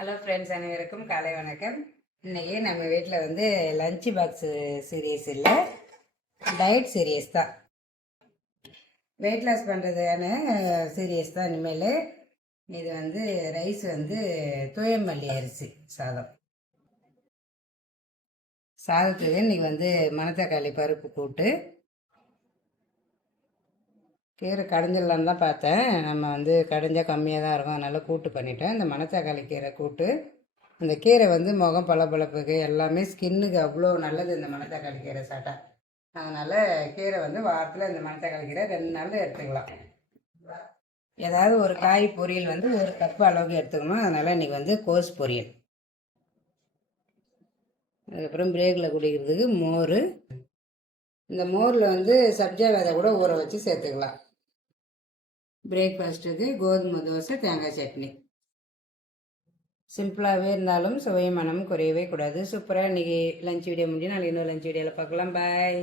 Hello friends, அனைவருக்கும் காலை வணக்கம். இன்றைக்கி நம்ம வீட்டில் வந்து லஞ்ச் பாக்ஸு சீரியஸ் இல்லை, டயட் சீரியஸ் தான். வெயிட் லாஸ் பண்ணுறதுக்கான சீரியஸ் தான். இனிமேல் இது வந்து ரைஸ் வந்து தூயமல்லி அரிசி சாதத்துக்கு இன்றைக்கி வந்து மணத்தக்காளி பருப்பு கூட்டு. கீரை கடைஞ்சிடலான்னு தான் பார்த்தேன். நம்ம வந்து கடைஞ்சால் கம்மியாக தான் இருக்கும், அதனால் கூட்டு பண்ணிட்டேன். இந்த மணத்தக்காளி கீரை கூட்டு. இந்த கீரை வந்து முகம் பளபளப்புக்கு எல்லாமே ஸ்கின்னுக்கு அவ்வளோ நல்லது இந்த மணத்தக்காளி கீரை சாப்பிட்டா. அதனால் கீரை வந்து வாரத்தில் இந்த மணத்தக்காளி கீரை 2 நாள் எடுத்துக்கலாம். ஏதாவது ஒரு காய் பொரியல் வந்து 1 கப்பு அளவுக்கு எடுத்துக்கணும். அதனால் இன்றைக்கி வந்து கோஸ் பொரியல். அதுக்கப்புறம் பிரேக்கில் குடிக்கிறதுக்கு மோர். இந்த மோரில் வந்து சப்ஜா விதை கூட ஊற வச்சு சேர்த்துக்கலாம். பிரேக்ஃபாஸ்ட்டுக்கு கோதுமை தோசை, தேங்காய் சட்னி. சிம்பிளாகவே இருந்தாலும் சுவை மனம் குறையவே கூடாது. சூப்பராக இன்றைக்கி லஞ்ச் வீடியோ முடிஞ்சு நாளைக்கு இன்னொரு லஞ்ச் வீடியோவில் பார்க்கலாம். பாய்.